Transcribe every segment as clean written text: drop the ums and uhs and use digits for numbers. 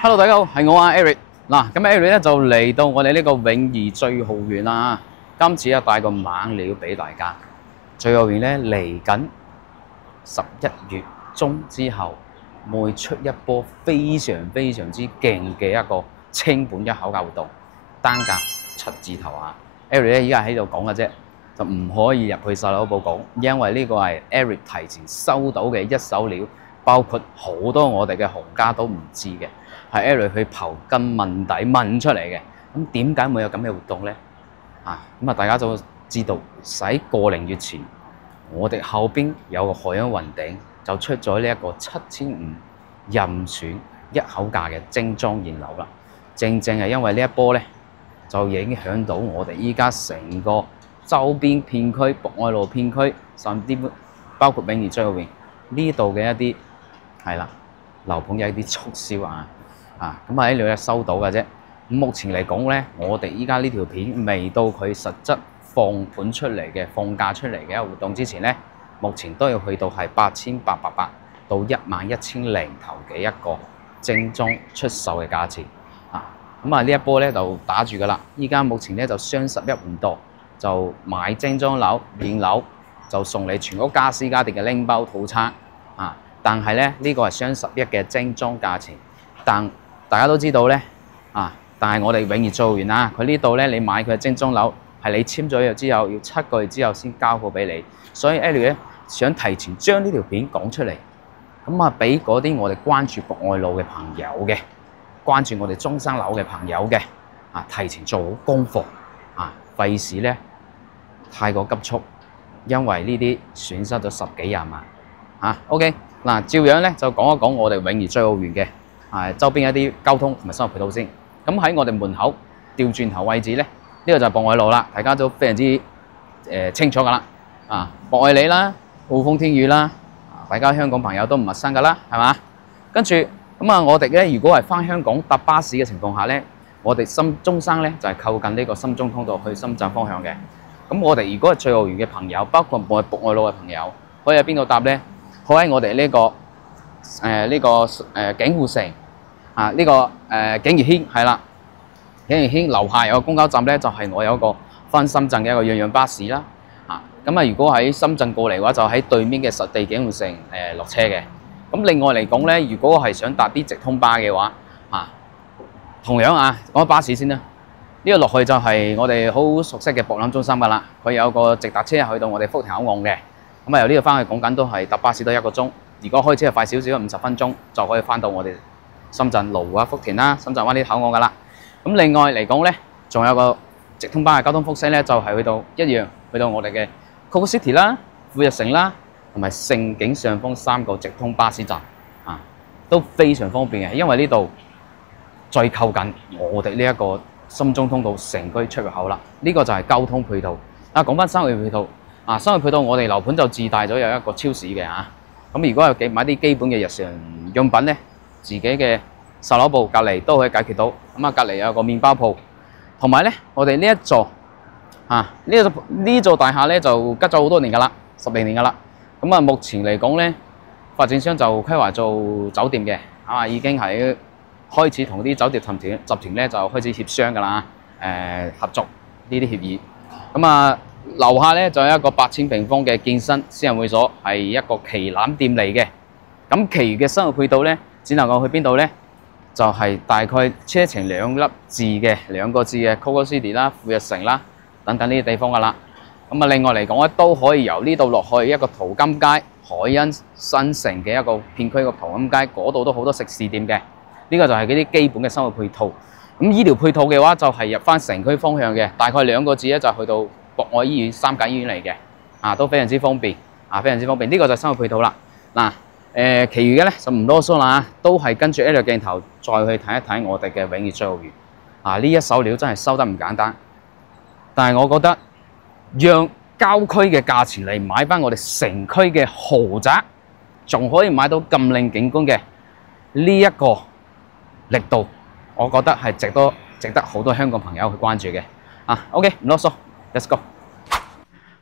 Hello，大家好，係我Eric。嗱，咁Eric 咧就嚟到我哋呢個永怡最豪園啦。今次啊帶個猛料俾大家。最豪園咧嚟緊11月中之後，會出一波非常之勁嘅一個清本一口價活動，單價7字頭啊。Eric 咧依家喺度講嘅啫，就唔可以入去細佬報講，因為呢個係 Eric 提前收到嘅一手料。包括好多我哋嘅行家都唔知嘅，係 Eric 去刨根問底問出嚟嘅。咁點解會有咁嘅活動呢？咁大家就知道，喺個零月前，我哋後邊有個海洋雲頂就出咗呢一個7500任選一口價嘅精裝現樓啦。正係因為呢一波呢，就影響到我哋依家成個周邊片區、博愛路片區，甚至包括永怡最豪園呢度嘅一啲。係啦，樓盤有一啲促銷咁喺度收到嘅啫。目前嚟講咧，我哋依家呢條片未到佢實質放盤出嚟嘅放價出嚟嘅一個活動之前咧，目前都要去到係8888到11000頭嘅一個精裝出售嘅價錢呢一波咧就打住噶啦。依家目前咧就雙11唔多，就買精裝樓現樓就送你全屋家私家電嘅拎包套餐但係咧，呢個係雙11嘅精裝價錢，但大家都知道咧但係我哋永怡最豪園啦，佢呢度咧你買佢嘅精裝樓係你簽咗約之後要7個月之後先交貨俾你，所以 Ellie 咧想提前將呢條片講出嚟，俾嗰啲我哋關注博愛路嘅朋友嘅，關注我哋中山樓嘅朋友嘅提前做好功課費事咧太過急促，因為呢啲損失咗10幾20萬OK。嗱，照樣咧就講一講我哋永怡最豪園嘅周邊一啲交通同埋生活配套先。咁喺我哋門口調轉頭位置咧，呢個就係博愛路啦，大家都非常之清楚噶啦博愛里啦、澳豐天宇啦，大家香港朋友都唔陌生噶啦，係嘛？跟住我哋咧如果係翻香港搭巴士嘅情況下咧，我哋中山咧就係靠近呢個深中通道去深圳方向嘅。咁我哋如果係最豪園嘅朋友，包括我哋博愛路嘅朋友，可以喺邊度搭咧？可喺我哋呢個景富城呢個景業軒係啦，景業軒樓下有個公交站咧，就係我有一個返深圳嘅一個樣巴士啦如果喺深圳過嚟嘅話，就喺對面嘅實地景富城落車嘅。咁另外嚟講咧，如果係想搭啲直通巴嘅話同樣講巴士先啦。呢個落去就係我哋好熟悉嘅博覽中心噶啦，佢有個直達車去到我哋福田口岸嘅。由呢度翻去講緊都係搭巴士都1個鐘，如果開車係快少少，50分鐘就可以翻到我哋深圳羅湖福田啦、深圳灣啲口岸噶啦。咁另外嚟講咧，仲有個直通巴嘅交通複式咧，就係去到我哋嘅 Coco City 啦、富逸城啦，同埋盛景上方3個直通巴士站都非常方便嘅，因為呢度最靠近我哋呢一個深中通道城區出入口啦。呢個就係交通配套。講翻生活配套。生活配套，我哋樓盤就自帶咗有一個超市嘅咁如果有買啲基本嘅日常用品咧，自己嘅售樓部隔離都可以解決到。隔離有個麵包鋪，同埋咧，我哋呢一座呢座大廈咧就吉咗好多年噶啦，10零年噶啦。目前嚟講咧，發展商就規劃做酒店嘅已經係開始同啲酒店集團咧就開始協商噶啦，合作呢啲協議。樓下咧就有一個8000平方嘅健身私人會所，係一個旗艦店嚟嘅。其餘嘅生活配套咧，只能夠去邊度咧？就係大概車程2個字嘅 Coco City 啦、富逸城啦等等呢啲地方噶啦。另外嚟講咧，都可以由呢度落去一個淘金街、海欣新城嘅一個片區個淘金街，嗰度都好多食肆店嘅。呢個就係嗰啲基本嘅生活配套。醫療配套嘅話，就係入翻城區方向嘅，大概2個字咧就去到博愛醫院3間醫院嚟嘅，都非常之方便，非常之方便。呢個就係生活配套啦。其餘嘅咧就唔囉嗦啦，都係跟住呢個鏡頭再去睇一睇我哋嘅永怡最豪園。呢一手料真係收得唔簡單，但係我覺得讓郊區嘅價錢嚟買翻我哋城區嘅豪宅，仲可以買到咁靚景觀嘅呢一個力度，我覺得係值得好多香港朋友去關注嘅。OK， 唔囉嗦。Let's go。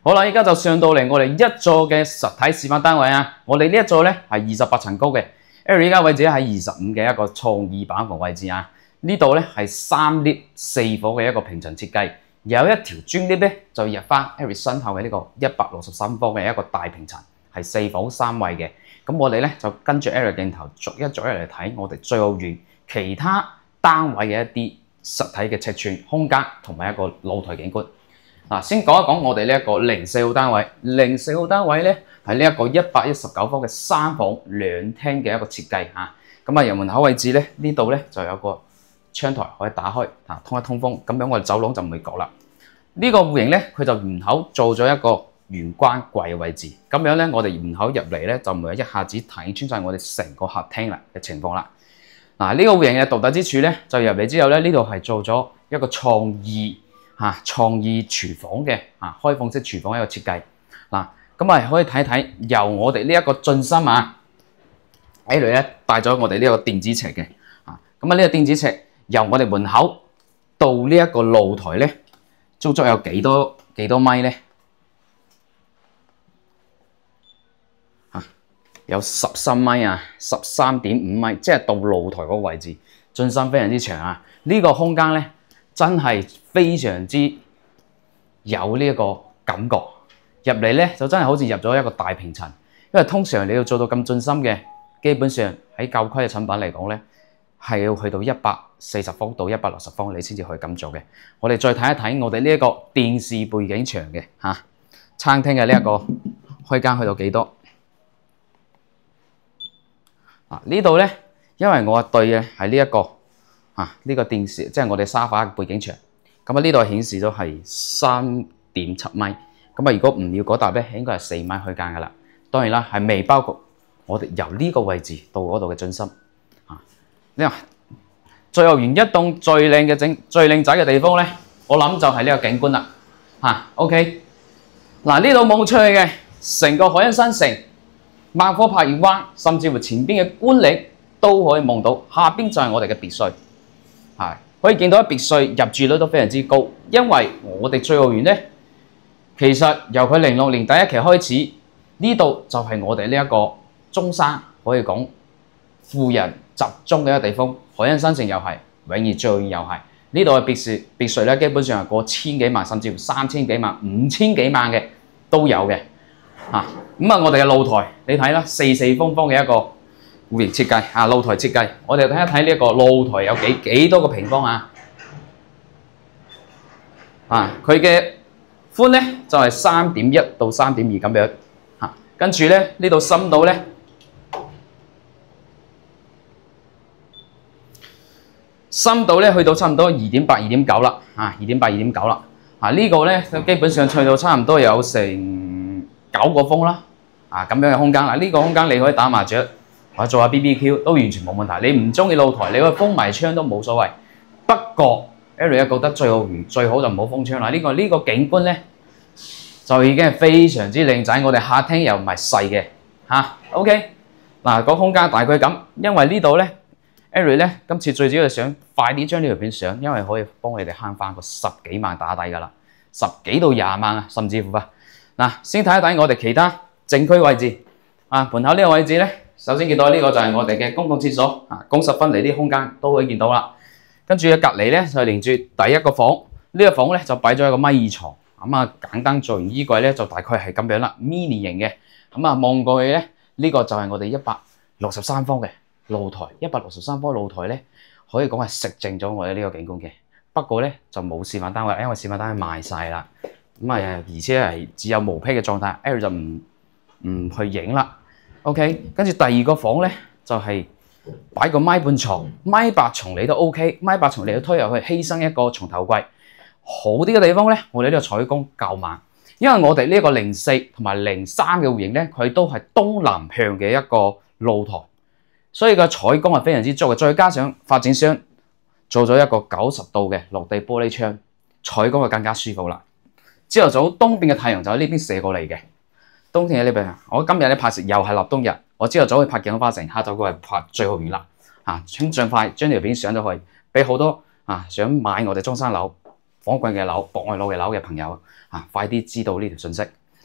好啦，而家就上到嚟我哋一座嘅實體示範單位我哋呢一座咧係28層高嘅， Eric 依家位置喺25嘅一個創意板房位置啊。呢度咧係3 lift 4房嘅一個平層設計，有一條磚 lift 咧就入翻 Eric 身後嘅呢個163方嘅一個大平層，係4房3衛嘅。咁我哋咧就跟住 Eric 鏡頭逐一嚟睇我哋最後院其他單位嘅一啲實體嘅尺寸、空間同埋一個露台景觀。嗱，先講一講我哋呢一個04號單位。04號單位咧係呢一個119方嘅3房2廳嘅一個設計嚇。咁啊，入門口位置咧呢度咧就有個窗台可以打開啊，通一通風。咁樣我哋走廊就唔會覺啦。呢個戶型咧佢就門口做咗一個玄關櫃嘅位置，咁樣咧我哋門口入嚟咧就唔會一下子睇穿晒我哋成個客廳啦嘅情況啦。嗱，呢個戶型嘅獨特之處咧就入嚟之後咧，呢度係做咗一個創意廚房嘅開放式廚房一個設計。嗱，咁啊可以睇睇由我哋呢一個進深喺度咧帶咗我哋呢個電子尺嘅咁啊呢個電子尺由我哋門口到呢一個露台咧，足足有幾多米咧？有13米啊，13.5米，即係到露台嗰個位置，進深非常之長啊！呢個空間咧真係非常之有呢一個感覺，入嚟咧就真係好似入咗一個大平層。因為通常你要做到咁進深嘅，基本上喺舊規嘅產品嚟講咧，係要去到140方到160方你先至可以咁做嘅。我哋再睇一睇我哋呢一個電視背景牆嘅餐廳嘅呢一個開間去到幾多？呢度咧，因為我對嘅係呢一個呢個電視，即係我哋沙發嘅背景牆。咁啊，呢度顯示咗係3.7米。咁啊，如果唔要嗰笪咧，應該係4米開間噶啦。當然啦，係未包括我哋由呢個位置到嗰度嘅進深。最後完一棟最靚仔嘅地方咧，我諗就係呢個景觀啦。OK， 嗱呢度望出去嘅成個海欣新城、萬科柏業灣，甚至乎前邊嘅觀嶺都可以望到，下邊就係我哋嘅別墅，可以見到別墅入住率都非常之高，因為我哋最豪園咧，其實由佢06年第一期開始，呢度就係我哋呢一個中山可以講富人集中嘅一個地方，海欣新城又係，永業最豪園又係，呢度嘅別墅咧，基本上係過千幾萬，甚至乎3000幾萬、5000幾萬嘅都有嘅。我哋嘅露台你睇啦，4方嘅一個戶型設計露台設計，我哋睇一睇呢一個露台有幾多個平方佢嘅寬咧就係3.1到3.2咁樣跟住咧呢度深度咧去到差唔多2.8、2.9啦2.8、2.9啦呢個咧基本上去到差唔多有成9個方啦咁樣嘅空間啦，呢個空間你可以打麻雀或者做下 BBQ 都完全冇問題。你唔中意露台，你可以封埋窗都冇所謂。不過 Eric 覺得最好就唔好封窗啦。呢個景觀咧就已經係非常之靚仔。我哋客廳又唔係細嘅OK 嗱，個空間大概咁。因為呢度咧 Eric 咧今次最主要係想快啲將呢條片上，因為可以幫你哋慳翻個10幾萬打底噶啦，10幾到20萬甚至乎先睇一睇我哋其他正區位置門口呢個位置咧，首先見到呢個就係我哋嘅公共廁所公室分離啲空間都可以見到啦。跟住嘅隔離咧就係連住第一個房，呢個房咧就擺咗一個米2床簡單做完衣櫃咧就大概係咁樣啦，mini 型嘅。望過去咧呢個就係我哋163方嘅露台，163方露台咧可以講係食正咗我哋呢個景觀嘅。不過咧就冇示範單位，因為示範單位賣晒啦。而且係只有毛坯嘅狀態 ，Eric 就唔去影啦。OK， 跟住第二個房咧就係擺個米半床、米8床你都 OK， 米8床你都推入去，犧牲一個床頭櫃。好啲嘅地方咧，我哋呢個採光夠猛，因為我哋呢個04同埋03嘅戶型咧，佢都係東南向嘅一個露台，所以個採光係非常之足嘅。再加上發展商做咗一個90度嘅落地玻璃窗，採光就更加舒服啦。朝頭早東邊嘅太陽就喺呢邊射過嚟嘅，冬天喺呢邊。我今日咧拍攝又係立冬日，我朝頭早去拍鏡花城，下晝過嚟拍最豪園啦。請盡快將條片上咗去，俾好多想買我哋中山樓、房貴嘅樓、博愛路嘅樓嘅朋友快啲知道呢條信息。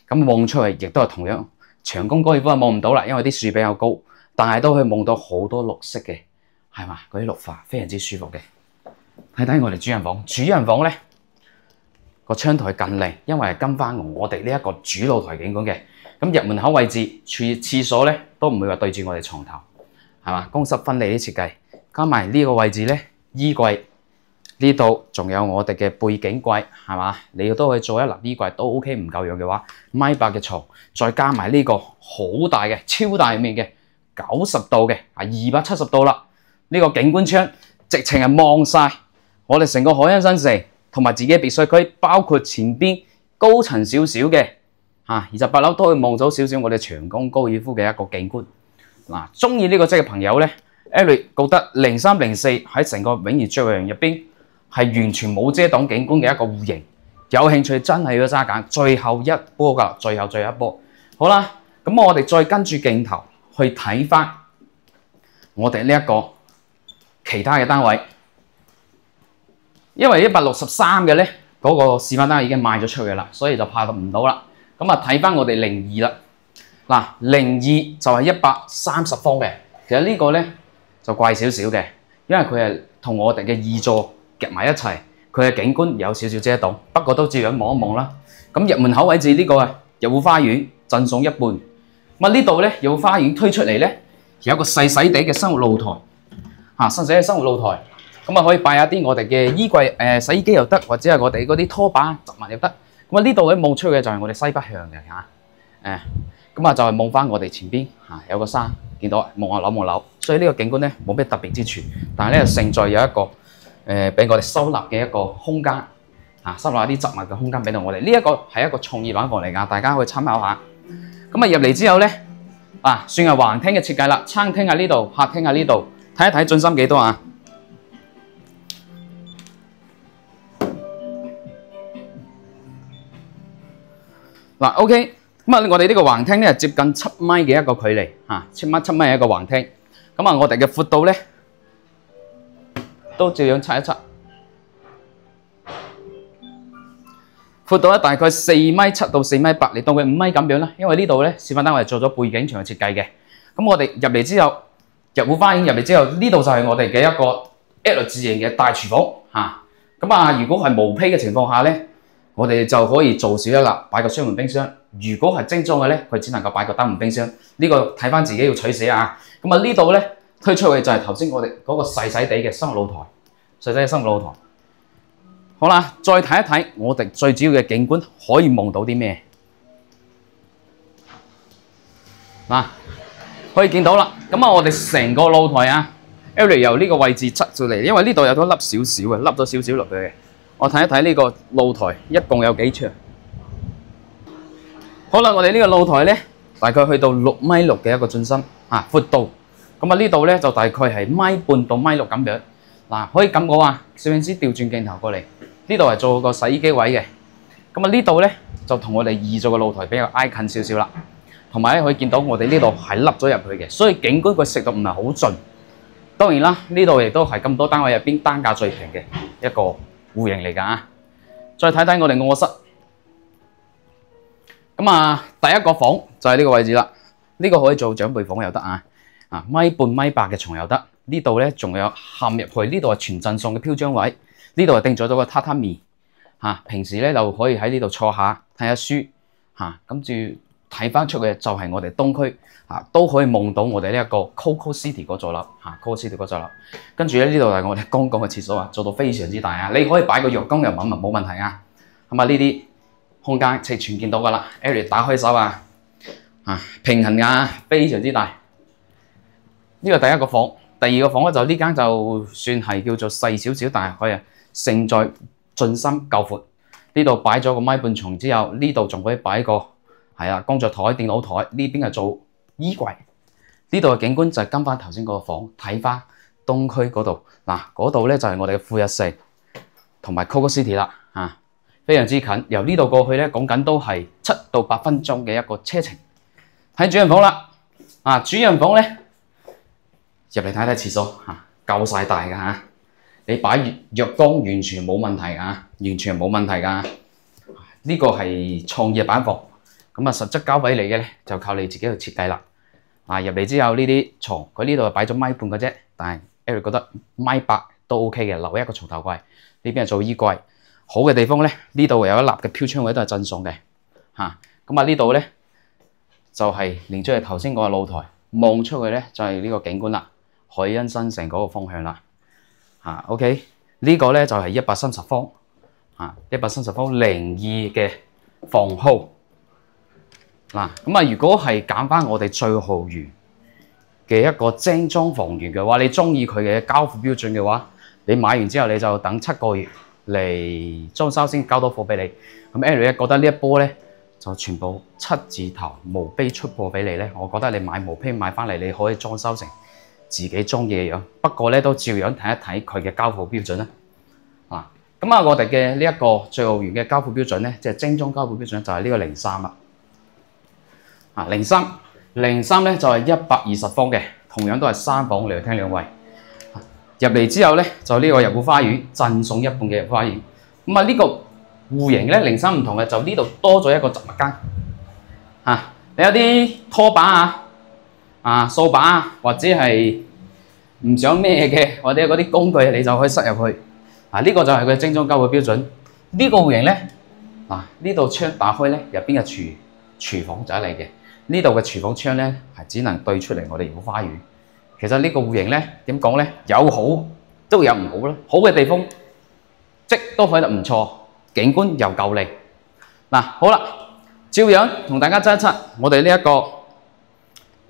咁望出去亦都係同樣，長工高爾夫望唔到啦，因為啲樹比較高。但係都可以望到好多綠色嘅，係嘛？嗰啲綠化非常之舒服嘅。睇睇我哋主人房，主人房咧個窗台更靚，因為係跟翻我哋呢一個主露台景觀嘅。咁入門口位置，廁所咧都唔會話對住我哋床頭，係嘛？公室分離啲設計，加埋呢個位置咧，衣櫃呢度仲有我哋嘅背景櫃，係嘛？你都可以做一立衣櫃都 OK， 唔夠用嘅話，1.8米嘅床，再加埋呢個好大嘅超大面嘅90度嘅270度啦。呢個景觀窗直情係望晒我哋成個海欣新城同埋自己嘅別墅區，包括前邊高層少少嘅28樓都可以望到少少我哋長江高爾夫嘅一個景觀。嗱，中意呢個質嘅朋友咧 ，Eric 覺得0304喺成個永怡最豪園入邊係完全冇遮擋景觀嘅一個戶型，有興趣真係要揸緊最後一波㗎，最後一波。好啦，咁我哋再跟住鏡頭去睇翻我哋呢一個其他嘅單位，因為163嘅咧嗰個示範單位已經賣咗出去啦，所以就拍唔到啦。咁啊睇翻我哋02啦，嗱02就係130方嘅，其實呢個咧就貴少少嘅，因為佢係同我哋嘅2座夾埋一齊，佢嘅景觀有少少遮擋，不過都照樣望一望啦。咁入門口位置呢個啊入戶花園贈送一半，咁啊呢度咧入戶花園推出嚟咧有一個細細地嘅生活露台，新仔嘅生活露台，咁啊可以擺下啲我哋嘅衣櫃、洗衣機又得，或者係我哋嗰啲拖把雜物又得。咁啊呢度咧望出去嘅就係我哋西北向嘅咁啊就係望翻我哋前邊有個山，見到望下樓，所以呢個景觀咧冇咩特別之處，但係咧勝在有一個俾我哋收納嘅一個空間，收納一啲雜物嘅空間俾到我哋。呢一個係一個創意板房嚟㗎，大家可以參考下。咁啊入嚟之後咧算係橫廳嘅設計啦，餐廳喺呢度，客廳喺呢度，睇一睇進深幾多啊？OK， 咁啊，我哋呢個橫廳咧接近7米嘅一個距離7米嘅一個橫廳。咁啊，我哋嘅闊度咧都照樣測一測，闊度咧大概4.7米到4.8米，你當佢5米咁樣啦。因為呢度咧示範單位係做咗背景牆嘅設計嘅。咁我哋入嚟之後，入戶花園入嚟之後，呢度就係我哋嘅一個 L 字形嘅大廚房咁如果係無坯嘅情況下咧，我哋就可以做少一啦，擺個雙門冰箱。如果係精裝嘅咧，佢只能夠擺個單門冰箱。呢個睇翻自己要取捨啊。咁啊呢度咧推出去就係頭先我哋嗰個細細地嘅生活露台，細細嘅生活露台。好啦，再睇一睇我哋最主要嘅景觀可以望到啲咩？可以見到啦。咁啊，我哋成個露台Eric 由呢個位置側出嚟，因為呢度有咗凹少少嘅，凹咗少少落去嘅。我睇一睇呢個露台一共有幾長。好啦，我哋呢個露台咧，大概去到6.6米嘅一個進深闊度。咁啊呢度咧就大概係1.5米到1.6米咁樣。可以咁講攝影師調轉鏡頭過嚟，呢度係做個洗衣機位嘅。咁啊呢度咧就同我哋2座嘅露台比較挨近少少啦。同埋咧可以見到我哋呢度係凹咗入去嘅，所以景觀佢食到唔係好盡。當然啦，呢度亦都係咁多單位入邊單價最平嘅一個戶型嚟㗎。再睇睇我哋臥室，咁第一個房就係呢個位置啦。呢個可以做長輩房又得1.5米嘅床又得。呢度咧仲有嵌入去，呢度係全贈送嘅飄張位。呢度係定咗個榻榻米平時咧就可以喺呢度坐下睇下書跟住睇翻出嘅就係我哋東區都可以望到我哋呢一個 Coco City 嗰座樓Coco City 嗰座樓。跟住咧呢度係我哋剛剛嘅廁所做到非常之大你可以擺個浴缸又冇問題咁呢啲空間尺寸見到噶啦 ，Eric 打開手平衡非常之大。呢個第一個房，第二個房咧就呢間就算係叫做細少少，但係可以勝在進深夠闊。呢度擺咗個1.5米床之後，呢度仲可以擺個工作台、電腦台，呢邊係做衣櫃。呢度嘅景觀就係跟翻頭先嗰個房，睇翻東區嗰度嗰度咧就係我哋嘅富日城同埋 Coco City 啦非常之近。由呢度過去咧講緊都係7到8分鐘嘅一個車程。睇主人房啦主人房咧入嚟睇睇廁所夠晒大㗎你擺浴缸完全冇問題完全冇問題㗎。呢個係創意板房。咁實質交俾你嘅咧，就靠你自己去設計啦。入嚟之後呢啲床，佢呢度擺咗米半嘅啫，但係 Eric 覺得1.8米都 OK 嘅，留一個床頭櫃。呢邊係做衣櫃，好嘅地方咧，呢度有一立嘅飄窗位都係震送嘅嚇。咁呢度咧就係連出去頭先嗰個露台，望出去咧就係呢個景觀啦，海欣新城嗰個方向啦嚇。OK， 呢個咧就係130方嚇，130方02嘅房號。嗱，如果係揀翻我哋最豪園嘅一個精裝房源嘅話，你中意佢嘅交付標準嘅話，你買完之後你就等7個月嚟裝修先交到貨俾你。咁 Eric 咧覺得呢一波咧就全部7字頭毛坯出貨俾你咧，我覺得你買毛坯買翻嚟你可以裝修成自己中意嘅樣。不過咧都照樣睇一睇佢嘅交付標準啦。我哋嘅呢一個最豪園嘅交付標準咧，即係精裝交付標準就係呢個03啦。03咧就係120方嘅，同樣都係3房2廳2衛。入嚟之後咧就呢個入戶花園，贈送一半嘅入戶花園。呢個戶型咧03唔同嘅，就呢度多咗一個雜物間。你有啲拖把掃把或者係唔想咩嘅，或者嗰啲工具你就可以塞入去。呢個就係佢精裝交付標準。呢個戶型咧呢度窗打開咧，入邊嘅廚房仔嚟嘅。呢度嘅廚房窗咧係只能對出嚟我哋入戶花園。其實呢個戶型咧點講咧，有好都有唔好啦。好嘅地方即都開得唔錯，景觀又夠靚。好啦，照樣同大家測一測我哋呢一個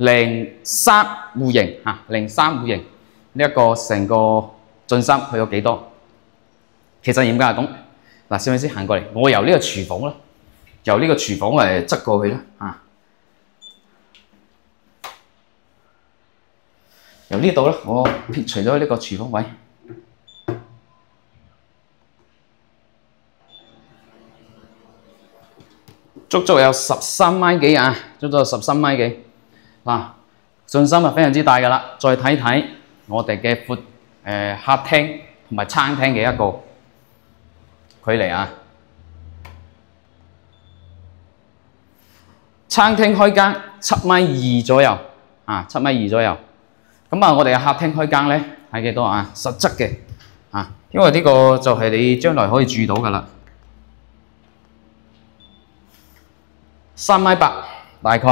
03戶型03戶型呢一個成個進深去到幾多？其實嚴格嚟講，攝影師行過嚟，我由呢個廚房啦，由呢個廚房嚟側過去啦由呢度咧，我撇除咗呢個廚房位，足足有13米幾足足有13米幾。進深係非常之大㗎啦。再睇睇我哋嘅闊客廳同埋餐廳嘅一個距離餐廳開間7.2米左右7.2米左右。我哋嘅客廳開間咧係幾多實質嘅因為呢個就係你將來可以住到㗎啦。3.8米大概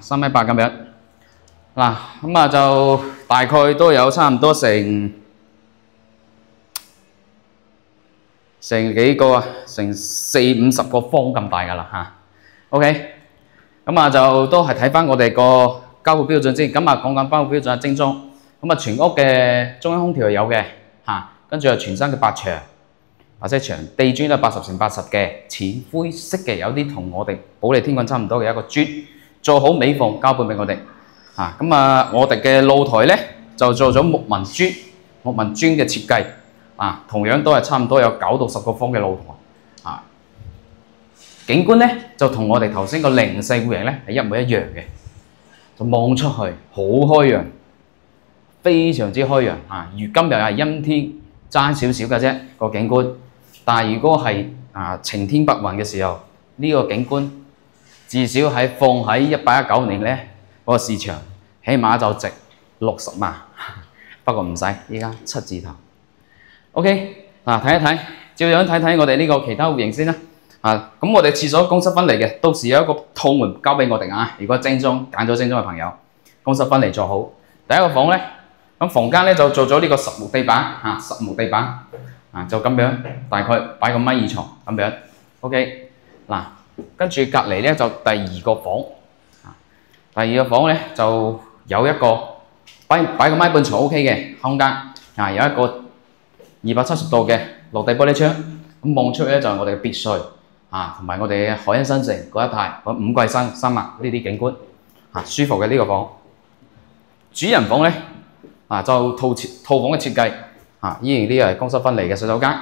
3.8米咁樣。就大概都有差唔多成幾個成40-50個方咁大㗎啦OK， 就都係睇翻我哋個交付標準先。講緊交付標準係精裝。全屋嘅中央空調係有嘅跟住全新嘅白牆、白色牆，地磚都係80×80嘅，淺灰色嘅，有啲同我哋保利天郡差唔多嘅一個磚，做好尾縫交換俾我哋我哋嘅露台咧就做咗木紋磚嘅設計同樣都係差唔多有9到10個方嘅露台景觀咧就同我哋頭先個04戶型咧係一模一樣嘅，就望出去好開揚，非常之開揚如今又係陰天，爭少少嘅啫個景觀。但係如果係晴天白雲嘅時候，呢個景觀至少放喺18-19年咧，嗰個市場起碼就值60萬。不過唔使，依家7字頭。OK， 睇一睇，照樣睇睇我哋呢個其他戶型先啦。咁我哋廁所公室分離嘅，到時有一個套門交俾我哋如果精裝揀咗精裝嘅朋友，公室分離做好。第一個房咧，咁房間咧就做咗呢個實木地板實木地板就咁樣，大概擺個1.2米床咁樣。OK， 跟住隔離咧就第二個房，第二個房咧就有一個擺個1.5米床 OK 嘅空間有一個270度嘅落地玻璃窗，咁望出去咧就係我哋嘅別墅同埋我哋嘅海欣新城嗰一帶5季新物呢啲景觀舒服嘅呢個房。主人房咧就套房嘅設計依然呢個係公室分離嘅洗手間，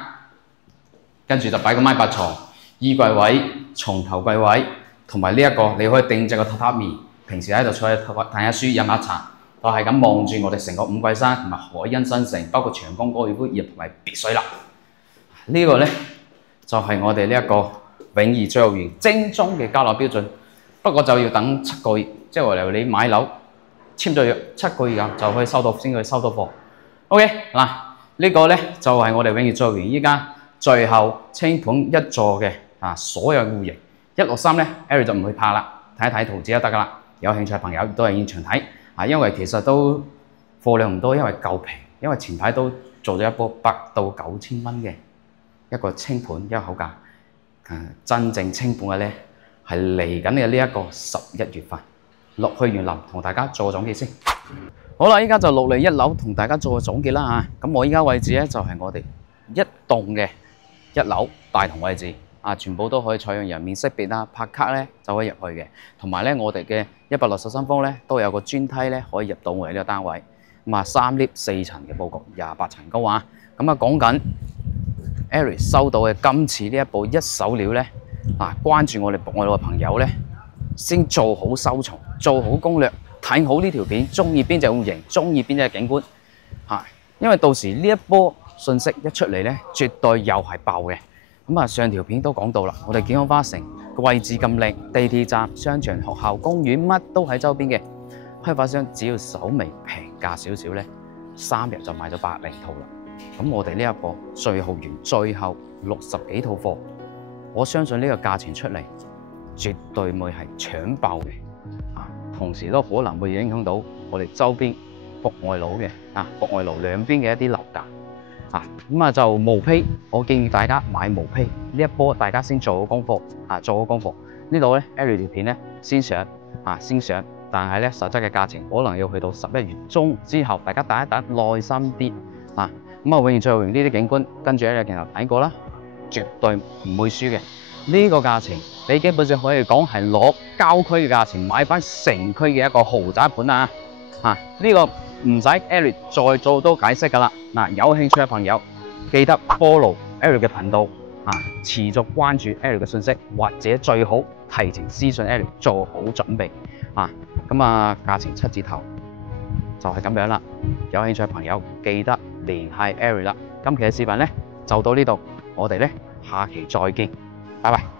跟住就擺個1.8米床、衣櫃位、床頭櫃位，同埋呢一個你可以定制個榻榻米，平時喺度坐喺度睇下書、飲下茶，就係咁望住我哋成個5季山同埋海欣新城，包括長江高爾夫業同埋別墅啦。呢個咧就係我哋呢一個永怡最豪園精裝嘅交樓標準，不過就要等7個月，即係話你買樓簽咗約7個月就可以收到貨。OK 嗱，呢個咧就係我哋永業最豪園依家最後清盤一座嘅所有戶型163咧 ，Eric 就唔去拍啦，睇一睇圖紙就得噶啦。有興趣嘅朋友都係現場睇因為其實都貨量唔多，因為夠平，因為前排都做咗一波8到9千蚊嘅一個清盤一個口價。真正清盤嘅咧係嚟緊嘅呢一個11月份落去園林同大家做個總結先。好啦，依家就落嚟1樓同大家做個總結啦嚇。咁我依家位置咧就係我哋一棟嘅1樓大堂位置全部都可以採用人面識別啦，拍卡咧就可以入去嘅。同埋咧，我哋嘅163方咧都有個專梯咧可以入到我哋呢個單位。咁3 lift 4層嘅佈局，28層高咁講緊 Eric 收到嘅今次呢一部一手料咧關注我哋博愛路嘅朋友咧，先做好收藏，做好攻略，睇好呢條片，中意邊隻戶型，中意邊隻景觀因為到時呢一波信息一出嚟咧，絕對又係爆嘅。上條片都講到啦，我哋健康花城個位置咁靚，地鐵站、商場、學校、公園乜都喺周邊嘅，開發商只要稍微平價少少咧，3日就賣咗100零套啦。咁我哋呢一波最豪園最後60幾套貨，我相信呢個價錢出嚟，絕對會係搶爆嘅。同時都可能會影響到我哋周邊博愛路嘅博愛路兩邊嘅一啲樓價。就毛坯，我建議大家買毛坯。呢一波大家先做好功課做好功課。呢度咧 Eric 條片咧先上但係咧實質嘅價錢可能要去到11月中之後，大家等一等，耐心啲永業最豪園呢啲景觀，跟住咧鏡頭睇過啦，絕對唔會輸嘅。呢個價錢你基本上可以講係攞郊區嘅價錢買翻城區嘅一個豪宅盤呢個唔使 Eric 再做多解釋噶啦。有興趣嘅朋友記得 follow Eric 嘅頻道持續關注 Eric 嘅信息，或者最好提前私信 Eric 做好準備價錢7字頭就係咁樣啦。有興趣嘅朋友記得聯繫 Eric 啦。今期嘅視頻咧就到呢度，我哋咧下期再見，拜拜。